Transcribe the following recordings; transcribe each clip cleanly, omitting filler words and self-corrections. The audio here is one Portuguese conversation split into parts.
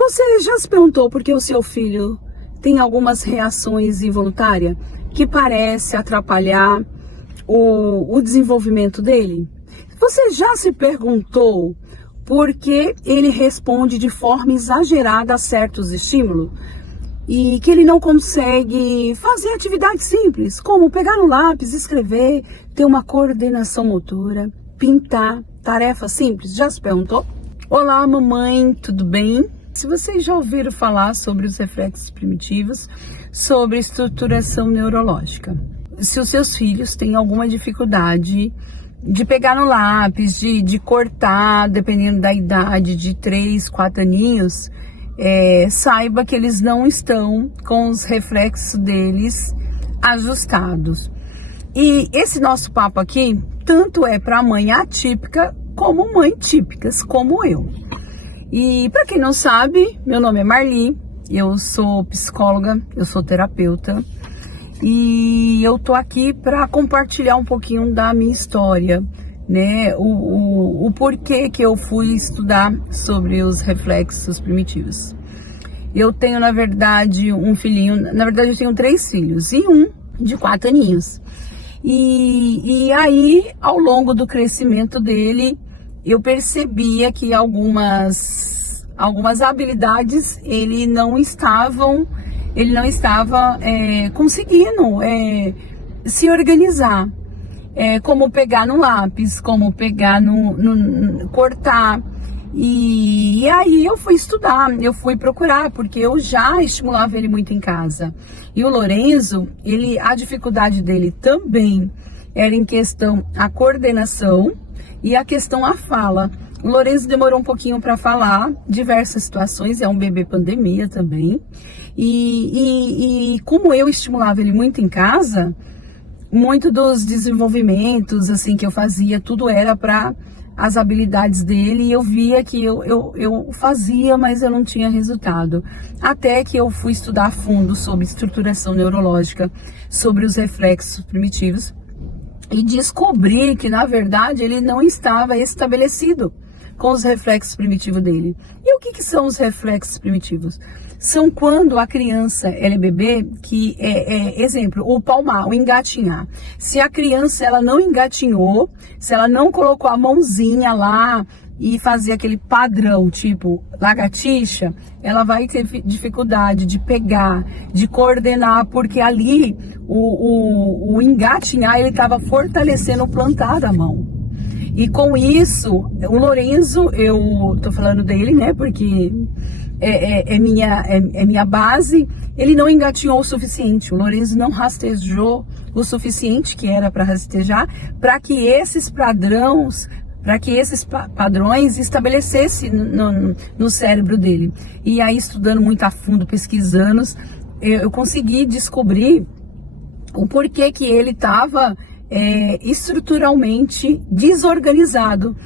Você já se perguntou por que o seu filho tem algumas reações involuntárias que parece atrapalhar o desenvolvimento dele? Você já se perguntou por que ele responde de forma exagerada a certos estímulos e que ele não consegue fazer atividades simples, como pegar no lápis, escrever, ter uma coordenação motora, pintar, tarefas simples? Já se perguntou? Olá, mamãe, tudo bem? Se vocês já ouviram falar sobre os reflexos primitivos, sobre estruturação neurológica, se os seus filhos têm alguma dificuldade de pegar no lápis, de cortar, dependendo da idade, de 3, 4 aninhos, saiba que eles não estão com os reflexos deles ajustados. E esse nosso papo aqui, tanto é para mãe atípica, como mãe típicas, como eu. E para quem não sabe, meu nome é Marli, eu sou psicóloga, eu sou terapeuta e eu tô aqui para compartilhar um pouquinho da minha história, né? O porquê que eu fui estudar sobre os reflexos primitivos. Eu tenho, na verdade, um filhinho, na verdade eu tenho 3 filhos e um de 4 aninhos. E aí, ao longo do crescimento dele, eu percebia que algumas habilidades ele não estava conseguindo se organizar, como pegar no lápis, como pegar no cortar. E aí eu fui estudar, eu fui procurar, porque eu já estimulava ele muito em casa. E o Lorenzo, a dificuldade dele também era em questão a coordenação e a questão a fala. O Lorenzo demorou um pouquinho para falar, diversas situações, é um bebê pandemia também. E como eu estimulava ele muito em casa, muito dos desenvolvimentos assim que eu fazia, tudo era para as habilidades dele, e eu via que eu fazia, mas eu não tinha resultado. Até que eu fui estudar a fundo sobre estruturação neurológica, sobre os reflexos primitivos, e descobri que, na verdade, ele não estava estabelecido com os reflexos primitivos dele. E o que são os reflexos primitivos? São quando a criança, ela é bebê, que exemplo, o palmar, o engatinhar. Se a criança, ela não engatinhou, se ela não colocou a mãozinha lá e fazer aquele padrão, tipo lagartixa, ela vai ter dificuldade de pegar, de coordenar, porque ali o engatinhar, ele estava fortalecendo o plantar da mão. E com isso, o Lorenzo, eu tô falando dele, né, porque é minha base, ele não engatinhou o suficiente, o Lorenzo não rastejou o suficiente, que era para rastejar, para que esses padrões estabelecessem no cérebro dele. E aí, estudando muito a fundo, pesquisando, eu consegui descobrir o porquê que ele estava estruturalmente desorganizado.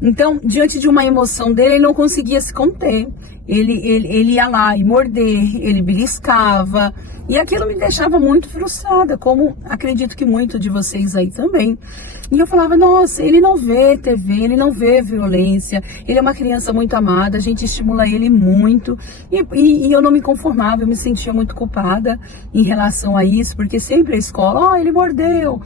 Então, diante de uma emoção dele, ele não conseguia se conter. Ele ia lá e morder, ele beliscava, e aquilo me deixava muito frustrada, como acredito que muito de vocês aí também. E eu falava, nossa, ele não vê TV, ele não vê violência, ele é uma criança muito amada, a gente estimula ele muito, e eu não me conformava, eu me sentia muito culpada em relação a isso, porque sempre a escola, ele mordeu,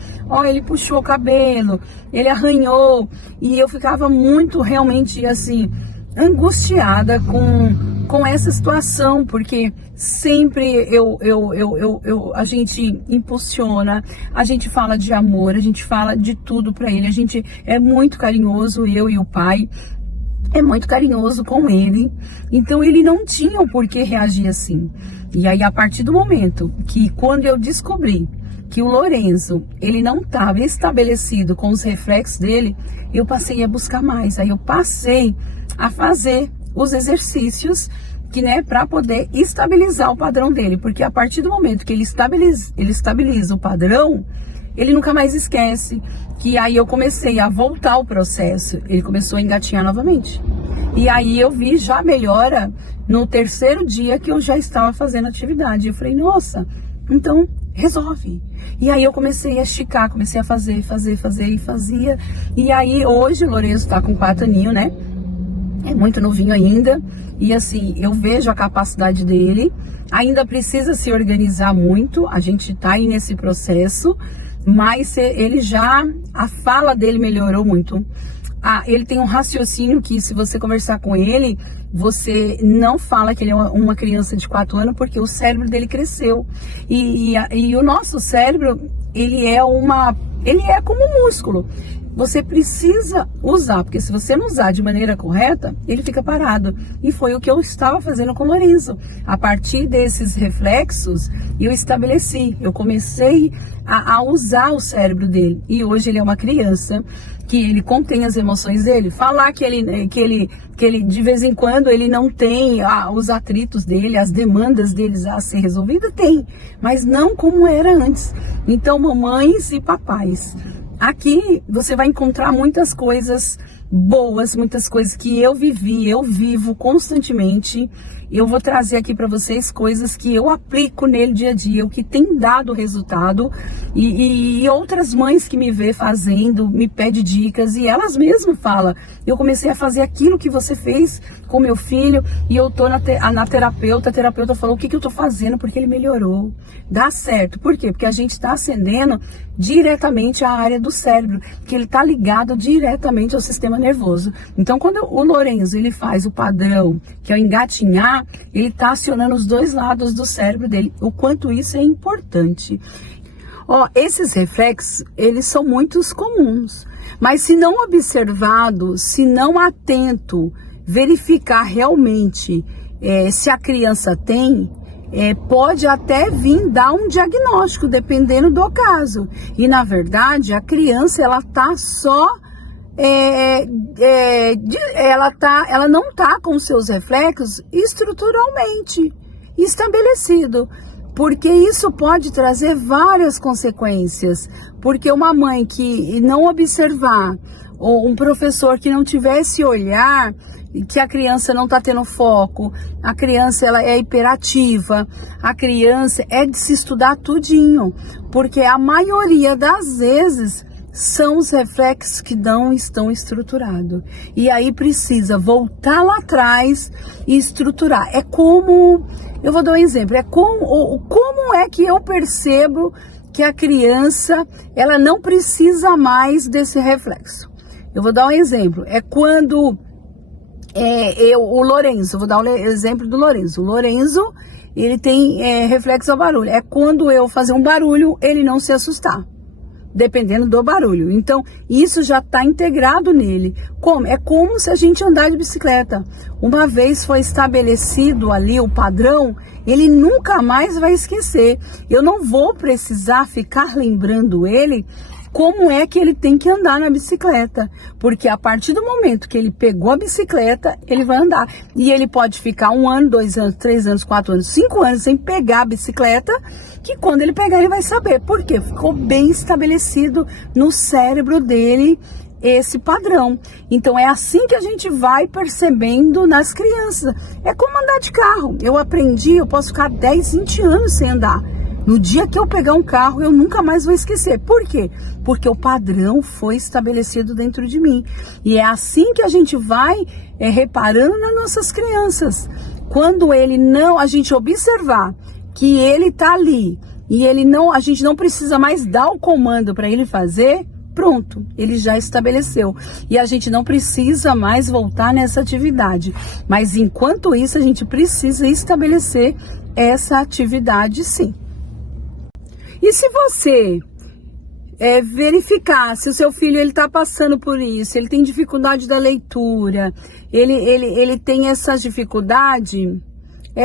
ele puxou o cabelo, ele arranhou, e eu ficava muito realmente assim, angustiada com essa situação, porque sempre a gente impulsiona, a gente fala de amor, a gente fala de tudo para ele, a gente é muito carinhoso, eu e o pai é muito carinhoso com ele, então ele não tinha o porquê reagir assim. E aí, a partir do momento que, quando eu descobri que o Lorenzo, ele não estava estabelecido com os reflexos dele, eu passei a buscar mais, aí eu passei a fazer os exercícios que, né, para poder estabilizar o padrão dele, porque a partir do momento que ele estabiliza o padrão, ele nunca mais esquece. Que aí eu comecei a voltar ao processo, ele começou a engatinhar novamente. E aí eu vi já melhora no 3º dia que eu já estava fazendo atividade. Eu falei, nossa, então resolve. E aí eu comecei a esticar, comecei a fazer e fazia. E aí hoje o Lorenzo está com 4 aninhos, né? é muito novinho ainda, e assim, eu vejo a capacidade dele, ainda precisa se organizar muito, a gente tá aí nesse processo, mas ele já, a fala dele melhorou muito. Ele tem um raciocínio que, se você conversar com ele, você não fala que ele é uma criança de 4 anos, porque o cérebro dele cresceu. E o nosso cérebro, ele é como um músculo. Você precisa usar, porque se você não usar de maneira correta, ele fica parado. E foi o que eu estava fazendo com o Lorenzo. A partir desses reflexos, eu comecei a usar o cérebro dele. E hoje ele é uma criança que ele contém as emoções dele. Falar que ele de vez em quando ele não tem os atritos dele, as demandas deles a ser resolvidas, tem, mas não como era antes. Então, mamães e papais, aqui você vai encontrar muitas coisas boas, muitas coisas que eu vivo constantemente. Eu vou trazer aqui para vocês coisas que eu aplico nele dia a dia, o que tem dado resultado, e outras mães que me vê fazendo, me pedem dicas, e elas mesmas falam, eu comecei a fazer aquilo que você fez com meu filho, e eu tô na terapeuta, a terapeuta falou o que eu tô fazendo, porque ele melhorou, dá certo. Por quê? Porque a gente está acendendo diretamente a área do cérebro, que ele tá ligado diretamente ao sistema nervoso. Então, quando o Lorenzo, ele faz o padrão, que é o engatinhar, ele tá acionando os dois lados do cérebro dele, o quanto isso é importante. Esses reflexos, eles são muito comuns, mas se não observado, se não atento, verificar realmente se a criança tem, pode até vir dar um diagnóstico, dependendo do caso. E na verdade, a criança, ela tá só... ela não tá com seus reflexos estruturalmente estabelecido, porque isso pode trazer várias consequências, porque uma mãe que não observar, ou um professor que não tiver esse olhar, que a criança não está tendo foco, a criança ela é hiperativa, a criança é de se estudar tudinho, porque a maioria das vezes são os reflexos que não estão estruturados. E aí precisa voltar lá atrás e estruturar. É como, eu vou dar um exemplo, como é que eu percebo que a criança, ela não precisa mais desse reflexo. Eu vou dar um exemplo, é quando o Lorenzo, vou dar um exemplo do Lorenzo. O Lorenzo, ele tem reflexo ao barulho. É quando eu fazer um barulho, ele não se assustar, dependendo do barulho. Então, isso já está integrado nele. Como? É como se a gente andar de bicicleta. Uma vez foi estabelecido ali o padrão, ele nunca mais vai esquecer. Eu não vou precisar ficar lembrando ele como é que ele tem que andar na bicicleta, porque a partir do momento que ele pegou a bicicleta, ele vai andar, e ele pode ficar 1 ano, 2 anos, 3 anos, 4 anos, 5 anos sem pegar a bicicleta, que quando ele pegar ele vai saber, porque ficou bem estabelecido no cérebro dele esse padrão. Então é assim que a gente vai percebendo nas crianças. É como andar de carro. Eu aprendi, eu posso ficar 10, 20 anos sem andar. No dia que eu pegar um carro, eu nunca mais vou esquecer. Por quê? Porque o padrão foi estabelecido dentro de mim. E é assim que a gente vai reparando nas nossas crianças. Quando a gente observar que ele está ali e a gente não precisa mais dar o comando para ele fazer, pronto, ele já estabeleceu. E a gente não precisa mais voltar nessa atividade. Mas enquanto isso, a gente precisa estabelecer essa atividade, sim. E se você verificar se o seu filho está passando por isso, ele tem dificuldade da leitura, ele tem essa dificuldade,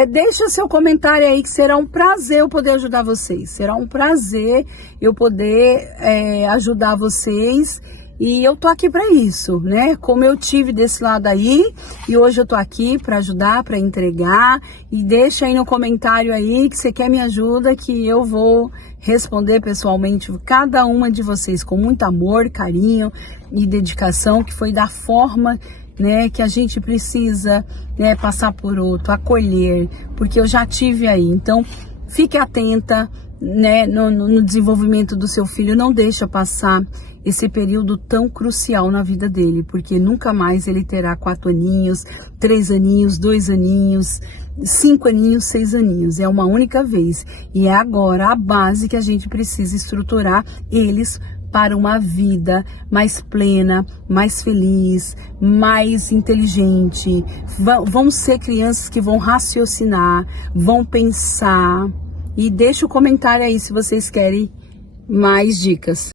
deixa seu comentário aí, que será um prazer eu poder ajudar vocês. Será um prazer eu poder ajudar vocês. E eu tô aqui para isso, né? Como eu tive desse lado aí, e hoje eu tô aqui para ajudar, para entregar. E deixa aí no comentário aí que você quer me ajuda, que eu vou responder pessoalmente cada uma de vocês com muito amor, carinho e dedicação, que foi da forma, né, que a gente precisa, né, passar por outro, acolher, porque eu já tive aí. Então, fique atenta, né, no desenvolvimento do seu filho, não deixa passar esse período tão crucial na vida dele, porque nunca mais ele terá 4 aninhos, 3 aninhos, 2 aninhos, 5 aninhos, 6 aninhos. É uma única vez. E é agora a base que a gente precisa estruturar eles para uma vida mais plena, mais feliz, mais inteligente. Vão ser crianças que vão raciocinar, vão pensar. E deixa o comentário aí se vocês querem mais dicas.